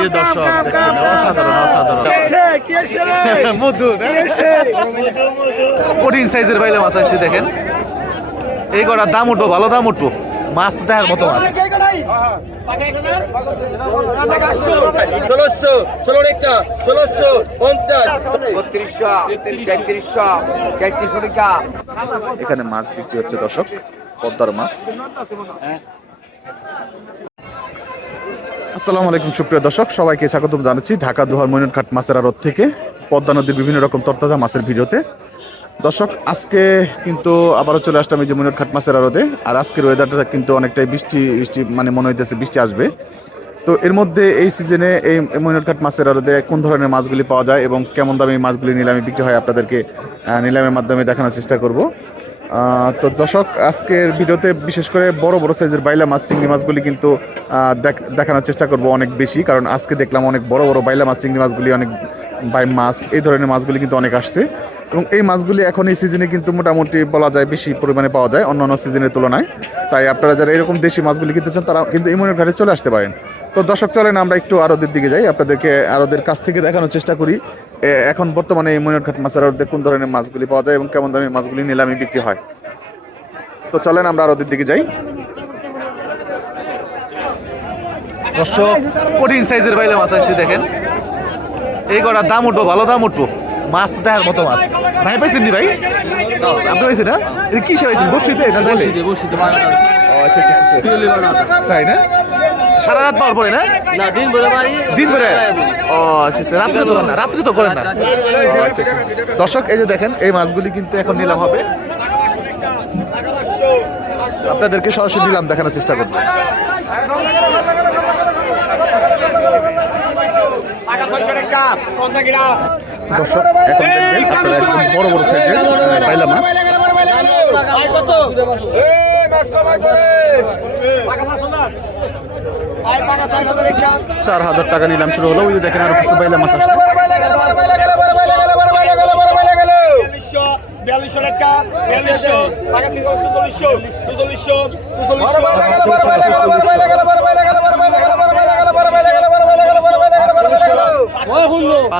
এই দর্শক দেখছেন, অসাধারণ অসাধারণ। মধু কঠিন সাইজের বাইলে মাছ আসছে দেখেন। এই কটার দাম উঠবো ভালো দাম উঠবো। মাছ তো দেখার মতো মাছ। ষোলোশো একটা ষোলোশো পঞ্চাশ। বত্রিশশো তেত্রিশশো তেত্রিশশো টাকা এখানে মাছ বিক্রি হচ্ছে দর্শক। পদ্মার মাছ। আসসালামু আলাইকুম, সুপ্রিয় দর্শক। সবাইকে স্বাগতম জানাচ্ছি ঢাকা দুহার মইনুটঘাট মাছের আড়ত থেকে পদ্মা নদীর বিভিন্ন রকম তরতাজা মাছের ভিডিওতে। দর্শক, আজকে কিন্তু আবারও চলে আসলাম এই যে মইনুটঘাট মাছের আড়তে। আর আজকের ওয়েদারটা কিন্তু অনেকটাই বৃষ্টি বৃষ্টি মানে মনে হইতেছে বৃষ্টি আসবে। তো এর মধ্যে এই সিজনে এই মইনুটঘাট মাছের আড়তে কোন ধরনের মাছগুলি পাওয়া যায় এবং কেমন দামে এই মাছগুলি নিলামে বিক্রি হয় আপনাদেরকে নিলামের মাধ্যমে দেখানোর চেষ্টা করব। তো দর্শক, আজকের ভিডিওতে বিশেষ করে বড় বড় সাইজের বাইলা মাছ, চিংড়ি মাছগুলি কিন্তু দেখ- দেখানোর চেষ্টা করব অনেক বেশি। কারণ আজকে দেখলাম অনেক বড় বড় বাইলা মাছ, চিংড়ি মাছগুলি অনেক বাই মাছ, এই ধরনের মাছগুলি কিন্তু অনেক আসছে। এবং এই মাছগুলি এখন এই সিজনে কিন্তু মোটামুটি বলা যায় বেশি পরিমাণে পাওয়া যায় অন্যান্য সিজনের তুলনায়। তাই আপনারা যারা এরকম দেশি মাছগুলি কিনতে চান, তারা কিন্তু ইমনের ঘাটে চলে আসতে পারেন। তো দর্শক, চলেন আমরা একটু আরদের দিকে যাই। আপনাদেরকে আরদের কাছ থেকে দেখানোর চেষ্টা করি এখন বর্তমানে এই ঘাট মাছের আড়তে কোন ধরনের মাছগুলি পাওয়া যায় এবং কেমন দামে মাছগুলি নিলামে বিক্রি হয়। তো চলেন আমরা আরদের দিকে যাই। দর্শক, কঠিন সাইজের বাইলে মাছ আসছে, দেখেন। এই কটার দাম উঠবো, ভালো দাম উঠবো। মাছ তো দেখার মতো মাছ। ভাই পাইছেন নি ভাই? আপনি পাইছেন না? কি পাইছেন বসিতে এটা জানলে আচ্ছা আচ্ছা, আচ্ছা। তাই না? সারা রাত পাওয়ার পরে না? না দিন বলে পারি দিন ভরে? ও আচ্ছা আচ্ছা রাত্রে তো না রাত্রে তো করেন না। আচ্ছা আচ্ছা। দর্শক এই যে দেখেন এই মাছগুলি কিন্তু এখন নিলাম হবে। আপনাদেরকে সরাসরি দিলাম দেখানোর চেষ্টা করব। দর্শক এখন দেখবেন আপনারা একদম বড় বড় সাইজের বাইলা মাছ। চার হাজার টাকা নিলাম শুরু হলো। ওই যে দেখেন আরও কিছু বাইলা মাছ আসছে। বিয়াল্লিশশো টাকা বিয়াল্লিশশো টাকা থেকে চুচল্লিশশো চুচল্লিশশো চুচল্লিশশো পাঁচচল্লিশশো টাকা আটচল্লিশ আটচল্লিশ ডবল সাতচল্লিশশো সাতচল্লিশশো সাতচল্লিশশো আটচল্লিশশো আটচল্লিশশো আটচল্লিশশো আটচল্লিশ আটচল্লিশশো আটচল্লিশশো আটচল্লিশশো আটচল্লিশশো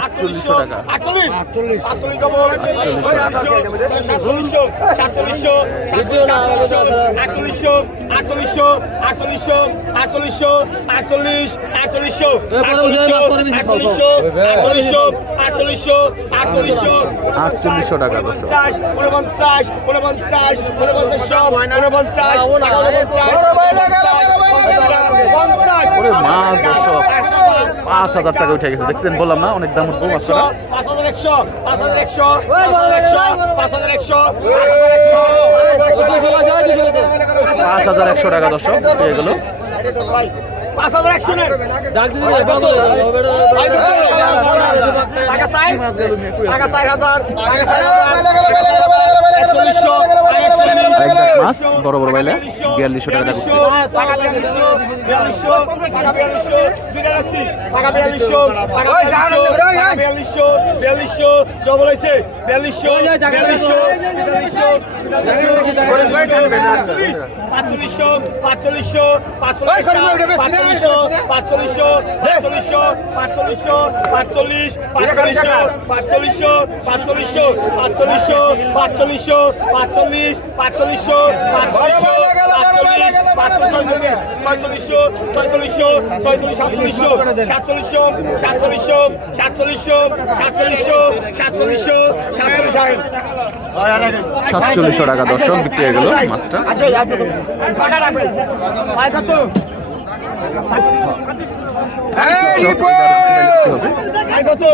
আটচল্লিশশো আটচল্লিশশো আটচল্লিশশো টাকা পঞ্চাশ উনপঞ্চাশ উনপঞ্চাশ উনপঞ্চাশ পঞ্চাশ ওরে মাছ দর্শক পাঁচ হাজার টাকা উঠে গেছে। দেখছেন বললাম না অনেক দাম উঠবো মাছটা। পাঁচ হাজার একশো পাঁচ হাজার একশো পাঁচ হাজার একশো পাঁচ হাজার একশো পাঁচ হাজার একশো টাকা দর্শক পেয়ে গেল পাঁচ হাজার একশো টাকা চার হাজার টাকা চার হাজার মাছ বড় বড় বাইলে বিয়াল্লিশশো টাকা পাঁচচল্লিশ পাঁচচল্লিশশো পাঁচচল্লিশ পাঁচচল্লিশশো পাঁচচল্লিশশো পাঁচচল্লিশ পাঁচচল্লিশ ছয়চল্লিশশো ছয়চল্লিশশো ছয়চল্লিশ সাতচল্লিশশো সাতচল্লিশশো সাতচল্লিশশো সাতচল্লিশশো সাতচল্লিশশো সাতচল্লিশশো সাতচল্লিশ সাতচল্লিশশো টাকা দর্শক বিক্রি হয়ে গেল মাছটা। কত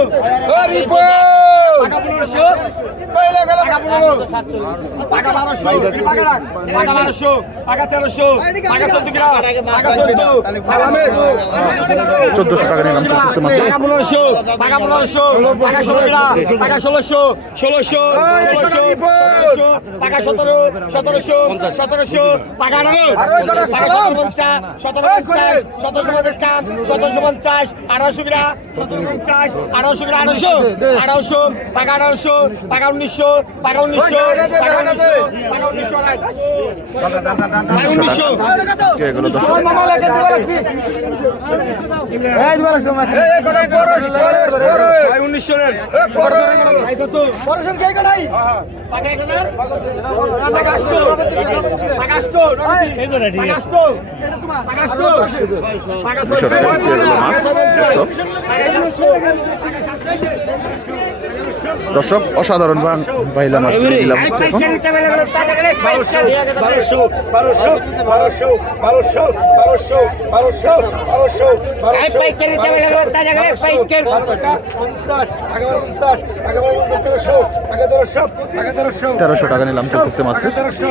চোদ্দশো টাকা নিলাম মাছে টাকা পনেরোশো। টাকা পনেরোশো। টাকা ষোলো টাকা ষোলোশো। ষোলোশো। ষোলোশো। টাকা সতেরো। সতেরোশো। সতেরোশো। টাকা আঠারো সতেরো পঞ্চাশ সতেরো পঞ্চাশ সতেরোশো পঞ্চাশ। সতেরোশো পঞ্চাশ। আঠারোশো গ্রাম সতেরো পঞ্চাশ আঠারোশো। গ্রাম আঠারোশো আঠারোশো। পাকা আঠারোশো পাকা উনিশশো পাকা উনিশশো পাকা দর্শক অসাধারণ পাইলা মাছ দিলাম তেরোশো টাকা নিলাম চলতেছে মাছ তেরোশো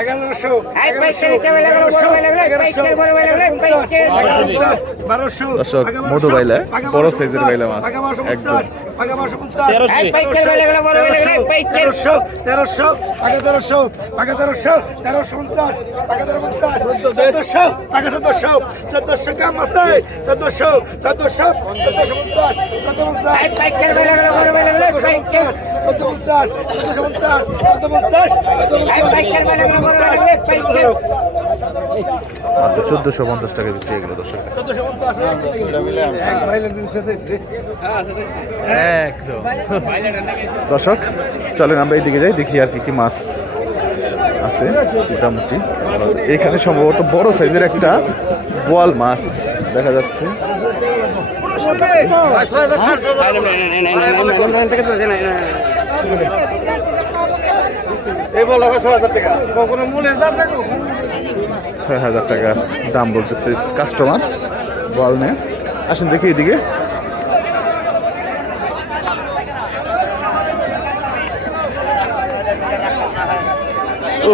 এগারোশো এগারোশো বারোশো দর্শক মধু বাইলা বড় সাইজের বাইলা মাছ একদম। তেরোশো। তেরোশো আগে তেরোশো আগে তেরোশো তেরোশো পঞ্চাশ আগে তেরো পঞ্চাশ চোদ্দশো আগে চোদ্দশো চোদ্দশো কাম আছে চোদ্দশো চোদ্দশো চোদ্দশো পঞ্চাশ চোদ্দ পঞ্চাশ চোদ্দ পঞ্চাশ চোদ্দ পঞ্চাশ চোদ্দ পঞ্চাশ চোদ্দ পঞ্চাশ চোদ্দশো পঞ্চাশ টাকা বিক্রি হয়ে গেল দর্শক একদম দর্শক চলেন আমরা এইদিকে যাই দেখি আর কি কি মাছ আছে মোটামুটি এখানে সম্ভবত বড় সাইজের একটা বোয়াল মাছ দেখা যাচ্ছে ছয় হাজার টাকা। কখনো হাজার টাকা দাম বলতেছে কাস্টমার বল নে। আসেন দেখি এদিকে। ও,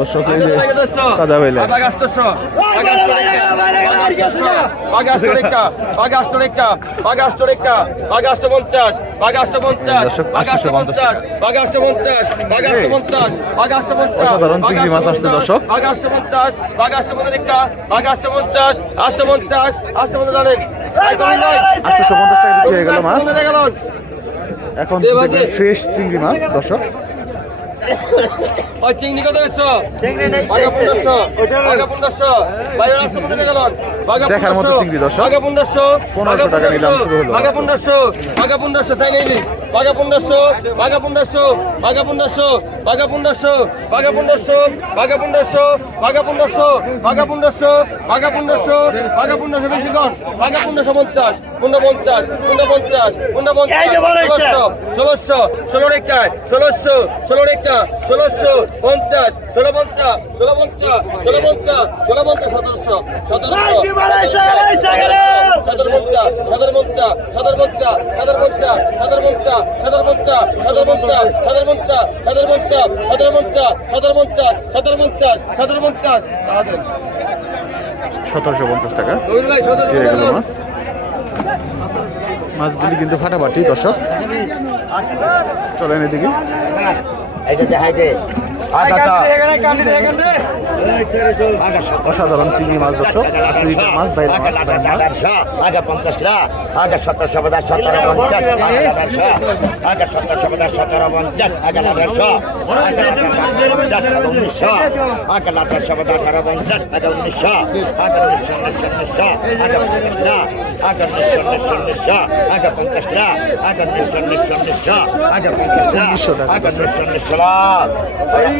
দর্শক এই যে সাদা ভাইলা অসাধারণ চিংড়ি মাছ আসছে দর্শক আটশো পঞ্চাশ টাকা বিক্রি হয়ে গেল মাছ এখন ফ্রেশ চিংড়ি মাছ দর্শক ওই চিংড়ি কত এসছো? বাঘা পনেরোশো। বাঘা পনেরোশো। দেখার মতো চিংড়ি দর্শক। বাঘা পনেরোশো। 1500 টাকা নিলাম শুরু হলো। বাঘা পনেরোশো। বাঘা পনেরোশো তাই নেই বাঘা পনেরোশো বাঘা পনেরোশো বাঘা পনেরোশো বাঘা পনেরোশো বাঘা পনেরোশো বাঘা পনেরোশো বাঘা পনেরোশো বাঘা পনেরোশো বাঘা পনেরোশো বাঘা পনেরোশো বেশি কম বাঘা পনেরোশো পঞ্চাশ পনেরো পঞ্চাশ পনেরো পঞ্চাশ পনেরো পঞ্চাশ ষোলোশো ষোলোশো ষোলো রেখায় ষোলোশো ষোলো রেখা ষোলোশো পঞ্চাশ ষোলো পঞ্চাশ ষোলো পঞ্চাশ ষোলো পঞ্চাশ ষোলো পঞ্চাশ সতেরোশো সতেরোশো সতেরো পঞ্চাশ সতেরো পঞ্চাশ সতেরো পঞ্চাশ সতেরো পঞ্চাশ সতেরো পঞ্চাশ পঞ্চাশ পঞ্চাশ পঞ্চাশ পঞ্চাশ পঞ্চাশ পঞ্চাশ পঞ্চাশ পঞ্চাশ সতেরোশো পঞ্চাশ টাকা। মাছ। মাছগুলি কিন্তু ফাটাফাটি দর্শক চলেন এদিকে। অসাধারণ চিংড়ি মাছ দর্শক মাছ বাইরে মাছ বাইরে মাছ আগে পঞ্চাশ লা আগে সতেরোশো পঞ্চাশ সতেরো পঞ্চাশ আগে সতেরোশো পঞ্চাশ সতেরো পঞ্চাশ আগে আঠারোশো উনিশশো আগে আঠারোশো পঞ্চাশ আঠারো পঞ্চাশ আগে উনিশশো আগে উনিশশো উনিশশো উনিশশো আগে পঞ্চাশ লা আগে উনিশশো উনিশশো আগে পঞ্চাশ লা আগে উনিশশো উনিশশো উনিশশো আগে পঞ্চাশ লা উনিশশো আগে উনিশশো উনিশশো লা ইশারা কিনে আঠারো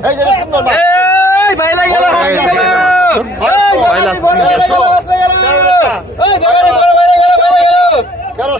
এই যে সুন্দর মাছ এই ভাইলা ভাই এই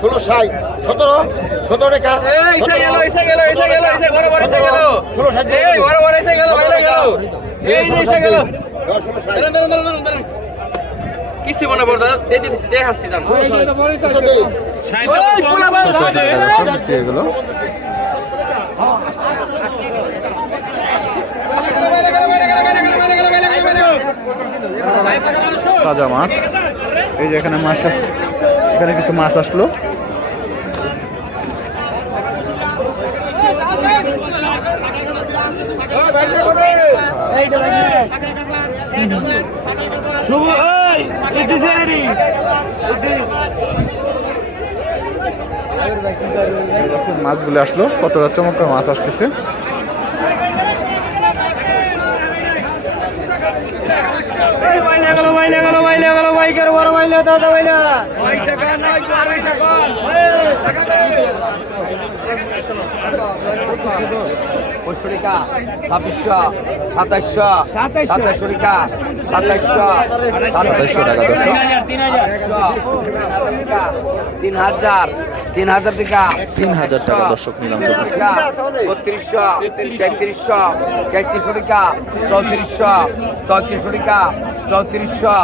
ষোলো ষাট সতেরো সতেরো টাকা। ষোলো ষাট মনে পড়তা দেখ জান তাজা মাছ। এই যে এখানে মাছ আস- এখানে কিছু মাছ আসলো। এই দেখছেন মাছগুলো আসলো কত চমৎকার মাছ আসতেছে। পঁচিশশো টাকা ছাব্বিশশো সাতাইশশো সাতাইশশো। টাকা সাতাইশশো সাতাইশশো টাকা দর্শক তিন হাজার তিন হাজার টাকা। তিন হাজার টাকা দর্শক নিলাম বত্রিশশো তেত্রিশশো তেত্রিশশো টাকা চৌত্রিশশো চৌত্রিশশো টাকা চৌত্রিশশো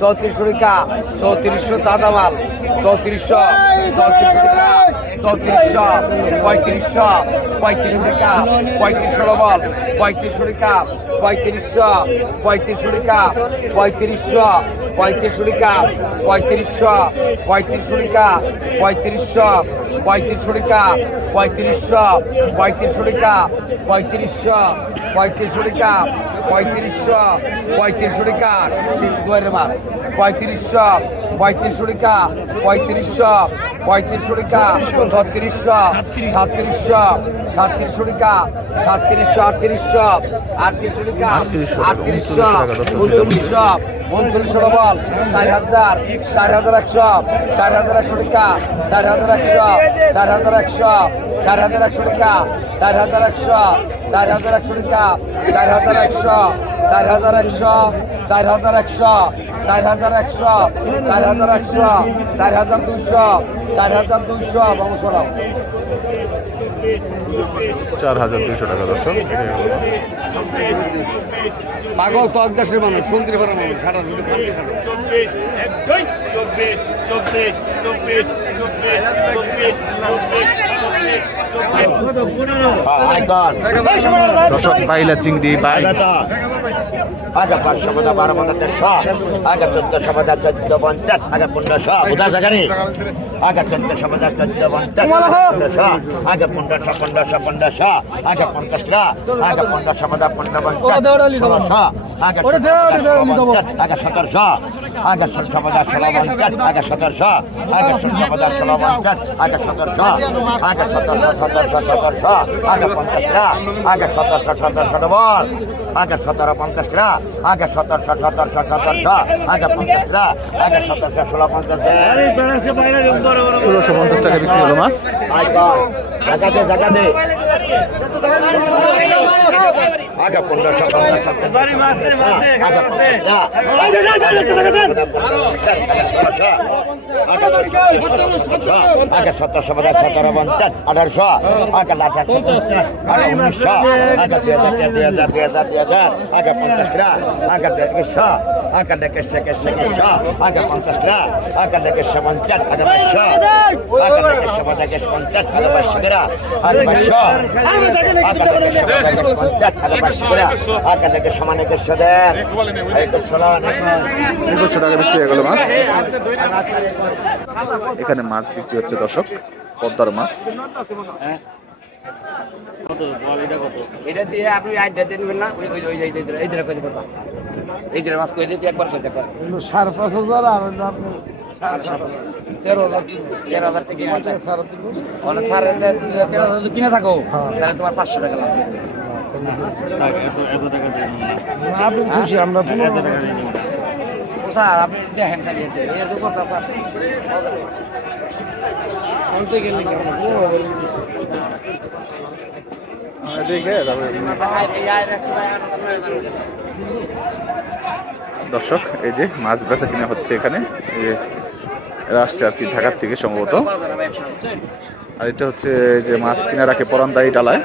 চৌত্রিশশো টাকা চৌত্রিশশো দাদা মাল চৌত্রিশশো চৌত্রিশশো চৌত্রিশশো পঁয়ত্রিশশো পঁয়ত্রিশশো টাকা পঁয়ত্রিশশো ডবল পঁয়ত্রিশশো টাকা পঁয়ত্রিশশো পঁয়ত্রিশশো টাকা পঁয়ত্রিশশো পঁয়ত্রিশশো টাকা পঁয়ত্রিশশো পঁয়ত্রিশশো টাকা পঁয়ত্রিশশো পঁয়ত্রিশশো টাকা পঁয়ত্রিশশো পঁয়ত্রিশশো টাকা পঁয়ত্রিশশো পঁয়ত্রিশশো টাকা পঁয়ত্রিশশো পঁয়ত্রিশশো টাকা দুয়ারের মাছ পঁয়ত্রিশশো পঁয়ত্রিশশো টাকা পঁয়ত্রিশশো পঁয়ত্রিশশো টাকা ছত্রিশশো সাতত্রিশশো সাতত্রিশশো টাকা সাতত্রিশশো আটত্রিশশো আটত্রিশশো টাকা আটত্রিশশো। উনত্রিশশো উনত্রিশশো ডবল চার হাজার চার হাজার একশো চার হাজার একশো টাকা চার হাজার একশো চার হাজার একশো চার হাজার একশো টাকা চার হাজার একশো চার হাজার একশো টাকা চার হাজার একশো চার হাজার একশো চার হাজার একশো চার হাজার একশো চার হাজার একশো চার হাজার দুইশো চার হাজার দুইশো বংশরাম চার হাজার দুইশো টাকা দর্শক পাগল তো দেশের মানুষ সুন্দরী পাড়ার মানুষ দুটো চব্বিশ চব্বিশ চব্বিশ চব্বিশ চব্বিশ চব্বিশ দর্শক বাইলা চিংড়ি বাই আগে পাঁচশো পদা বারো পদা দেড়শো আগে চোদ্দশো পদা চোদ্দ পঞ্চাশ আগে পনেরোশো বোঝা জায়গানি আগে চোদ্দশো পদা চোদ্দ পঞ্চাশ পনেরোশো আগে পনেরোশো পনেরোশো পনেরোশো আগে পঞ্চাশ টাকা আগে পনেরোশো পদা পনেরো পঞ্চাশ আগে আগে সতেরোশো আগে ষোলশো পদা ষোলো পঞ্চাশ আগে সতেরোশো আগে ষোলশো পদা ষোলো পঞ্চাশ আগে সতেরোশো আগে সতেরোশো সতেরোশো সতেরোশো আগে পঞ্চাশটা আগে সতেরোশো সতেরোশো ডবল আগে সতেরো পঞ্চাশটা আগে সতেরোশো সতেরোশো সতেরোশো আগে পঞ্চাশটা আগে সতেরোশো ষোলো পঞ্চাশ ষোলোশো পঞ্চাশ টাকা বিক্রি হলো মাছ জায়গাতে জায়গাতে আগে পনেরোশো পনেরোশো আগে সতেরোশো পঞ্চাশ সতেরো পঞ্চাশ আঠারোশো আগে লাখ আগে উনিশশো আগে দুই হাজার দুই হাজার দুই হাজার দুই হাজার আগে পঞ্চাশ গ্রা আগে একশো আগে একুশশো একুশশো একুশশো আগে পঞ্চাশ গ্রা আগে একুশশো পঞ্চাশ আগে বাইশশো আগে একুশশো পঞ্চাশ আগে বাইশশো গ্রা আগে বাইশশো এখানে মাছ বিক্রি হচ্ছে দর্শক পদ্মার মাছ এটা দিয়ে আপনি আড্ডা না ওই ওই এই দিলে কই এই দিলে মাছ কই দিতে একবার কইতে দিতে সাড়ে পাঁচ হাজার আর আপনি তেরো হাজার তেরো হাজার টাকা কিনে সাড়ে তেরো তেরো হাজার কিনে থাকো তাহলে তোমার পাঁচশো টাকা আপনি খুশি আমরা স্যার আপনি দেখেন খালি স্যার। দর্শক এই যে মাছ বেচা কিনা হচ্ছে এখানে এই যে এরা আসছে আর কি ঢাকার থেকে সম্ভবত। আর এটা হচ্ছে যে মাছ কিনে রাখে পরান্দাই ডালায়।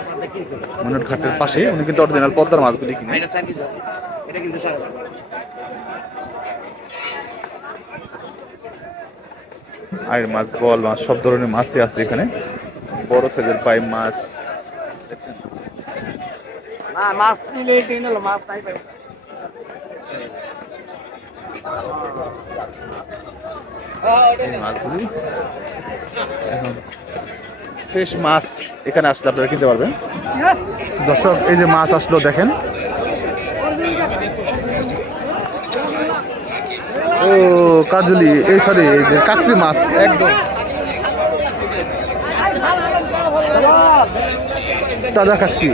মনুর ঘাটের পাশে। উনি কিন্তু অরিজিনাল পদ্মার মাছগুলি কিনে। আয়ের মাছ, বল মাছ, সব ধরনের মাছই আছে এখানে। বড় সাইজের পাই মাছ। মাছ এই মাছগুলি মাছ এখানে আসলে আপনারা কিনতে পারবেন। দর্শক, এই যে মাছ আসলো, দেখেন। ও, কাজুলি, এই সরি এই যে কাকসি মাছ, একদম। তাজা খাচ্ছি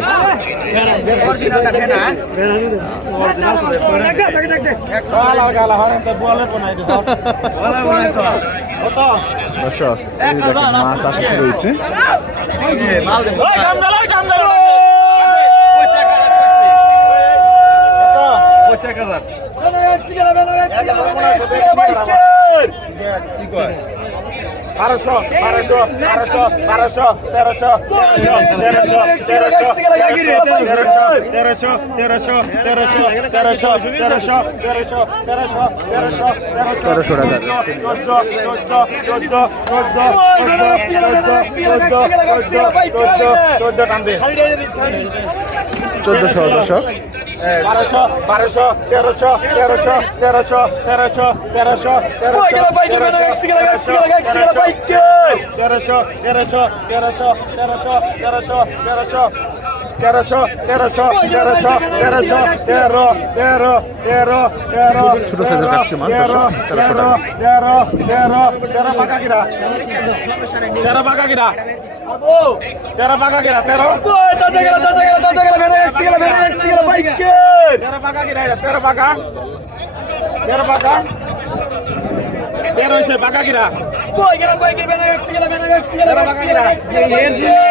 মাছ আসা শুরু হয়েছে। এক হাজার বারোশো বারোশো বারোশো বারোশো তেরোশো তেরোশো তেরোশো তেরোশো তেরোশো তেরোশো তেরোশো তেরোশো তেরোশো তেরোশো তেরোশো তেরোশো তেরোশো টাকা চোদ্দ চোদ্দ চোদ্দ চোদ্দ চোদ্দ চোদ্দ চোদ্দ চোদ্দশো দর্শক বারোশো বারোশো তেরোশো তেরোশো তেরোশো তেরোশো তেরোশো তেরোশো তেরোশো তেরোশো তেরোশো তেরোশো তেরোশো তেরোশো তেরোশো তেরোশো তেরো তেরো তেরো তেরো ছোট সাইজের কাটছে মাছ তেরো তেরো তেরো তেরো তেরো পাকা গিরা। তেরো পাকা গিরা। তেরো পাকা গিরা তেরো। দশে গেল দশে গেল দশে গেল ভেড়ে একশো গেল ভেড়ে একশো গেল বাইকে তেরো পাকা গিরা তেরো পাকা। তেরো পাকা। তেরো হয়েছে পাকা গিরা। কই গেল কই গেল ভেড়ে একশো গেল ভেড়ে একশো গেল ভেড়ে একশো গেল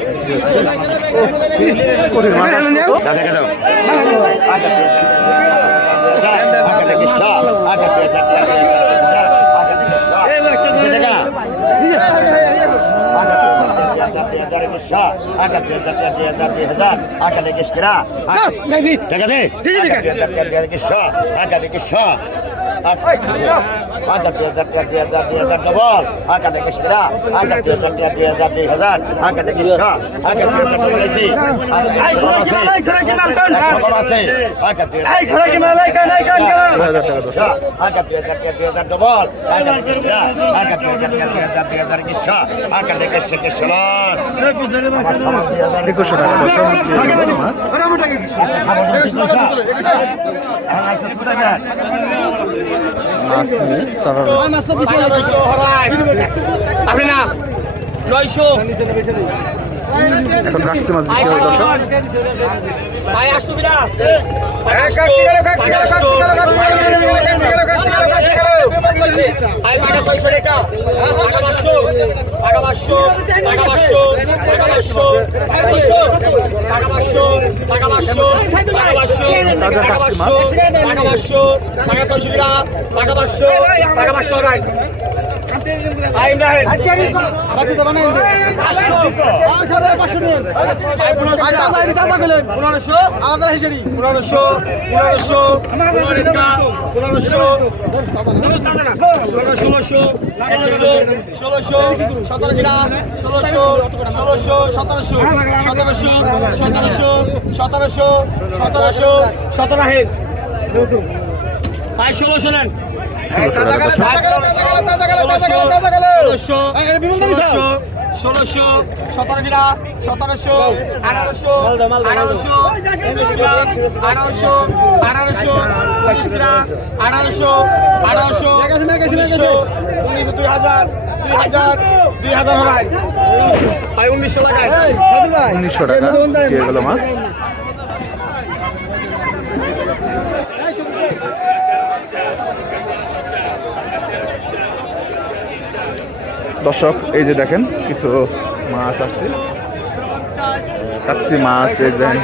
আকালে কিসরা আকালে কিসরা আকালে কিসরা পাঁচ হাজার দুই হাজার টাকা দুই হাজার দুই হাজার ডবল আঁকা দেখে সেরা আঁকা দুই হাজার টাকা দুই হাজার দুই হাজার আঁকা দেখে সেরা আঁকা দুই হাজার টাকা গেছি আঁকা দুই হাজার টাকা দুই হাজার ডবল আঁকা দুই হাজার টাকা দুই হাজার দুই হাজার গিসা আঁকা দেখে সেকে সেলার একুশশো টাকা। মাছ নিয়ে তারা আপনি না নয়শো। এখন রাখছে মাছ বিক্রি হবে দর্শক। তাজা কাচ্চি মাছ টাকা পাঁচশো টাকা ছয়শো গ্রাম টাকা পাঁচশো টাকা পাঁচশো রাইস ষোলোশো ষোলোশো সতেরো গ্রাম ষোলোশো ষোলোশো সতেরোশো সতেরোশো সতেরোশো সতেরোশো সতেরোশো সতেরো হেড ভাই ষোলোশো নেন। ষোলোশো সতেরো কিনা সতেরোশো আঠারোশো আঠারোশো আঠারোশো আঠারোশো উনিশ কিনা আঠারোশো আঠারোশো উনিশশো উনিশ দুই হাজার দুই হাজার উনিশশো টাকা গেল মাছ। দর্শক এই যে দেখেন কিছু মাছ আসছে। কাচ্চি মাছ এই দেখেন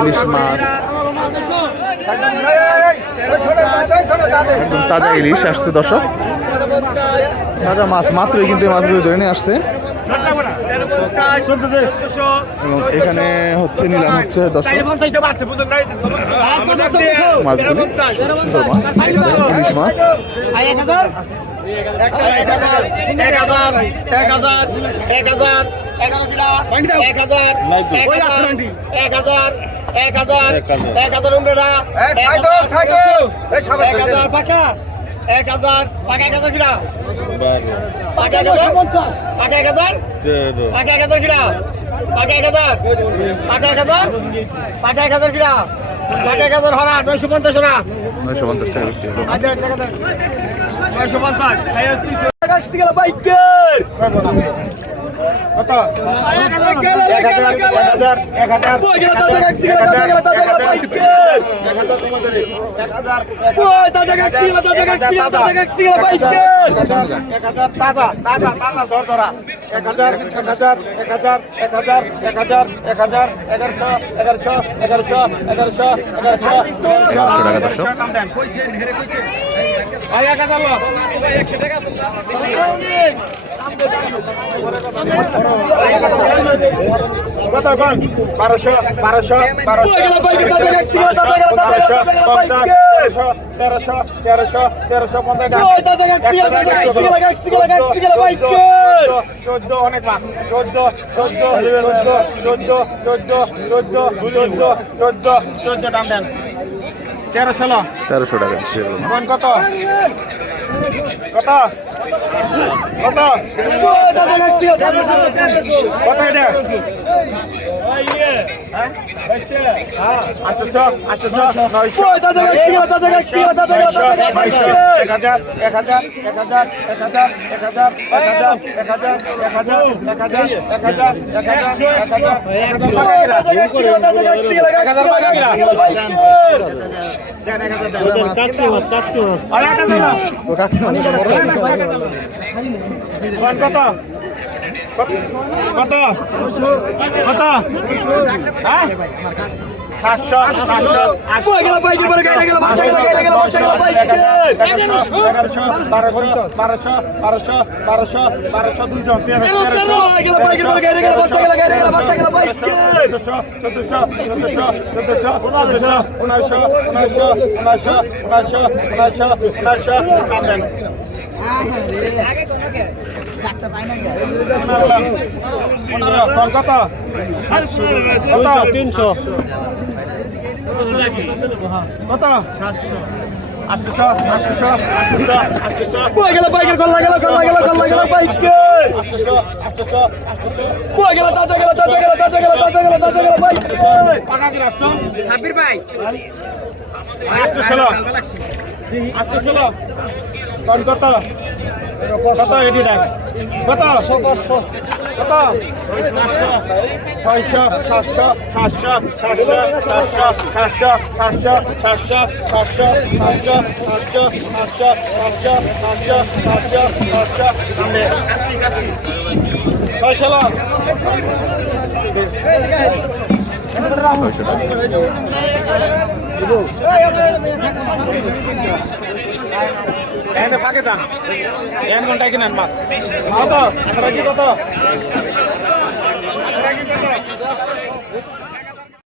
ইলিশ মাছ। একদম তাজা ইলিশ আসছে দর্শক। তাজা মাছ মাত্রই কিন্তু এই মাছগুলো ধরে নিয়ে আসছে এবং এখানে হচ্ছে নিলাম হচ্ছে মাছ এক হাজার এক হাজার এক হাজার এক হাজার পাকা এক হাজার কিরা পাকা এক হাজার পঞ্চাশ। পাকা এক হাজার পাকা এক হাজার কিরা পাকা এক হাজার পাকা এক হাজার পাকা এক হাজার কিরা পাকা এক হাজার হরা নয়শো পঞ্চাশ হরা। নয়শো পঞ্চাশ টাকা বিক্রি আচ্ছা, নয়শো পঞ্চাশ। বাইকের। কত এক হাজার তাজা তাজা তাজা ধর ধরা এক হাজার এক হাজার এক হাজার এক হাজার এক হাজার এক হাজার এগারোশো এগারোশো এগারোশো এগারোশো এগারোশো এক হাজার টাকা দর্শক বারোশো বারোশো বারোশো তেরোশো তেরোশো তেরোশো পঞ্চাশ চোদ্দ অনেক মাছ চোদ্দ চোদ্দ চোদ্দ চোদ্দ চোদ্দ চোদ্দ চোদ্দ চোদ্দ টান দেন তেরো ষোলো তেরোশো টাকা কত? কত? কত? কত এটা? কত হ্যাঁ, আটশোশো, আটশোশো, নয়শো, নয়শো, এক হাজার, এক হাজার, এক হাজার, এক হাজার, এক হাজার, এক হাজার, এক হাজার, কত তিনশো কত সাতশো আটশো আটশো আটশো আটশো গেল বাইকের কল্লা গেল কল্লা গেল কল্লা গেল বাইকের আটশো আটশো আটশো গেল তাজা গেল কত এটি ডাক কত কত পাঁচশো ছয়শো সাতশো সাতশো সাতশো সাতশো সাতশো সাতশো সাতশো সাতশো সাতশো সাতশো সাতশো সাতশো সাতশো সাতশো সামনে ছয়শো ছয়শো এখানে ফাঁকে যান। এক ঘন্টায় কিনেন মাছ। কত? কত? কত?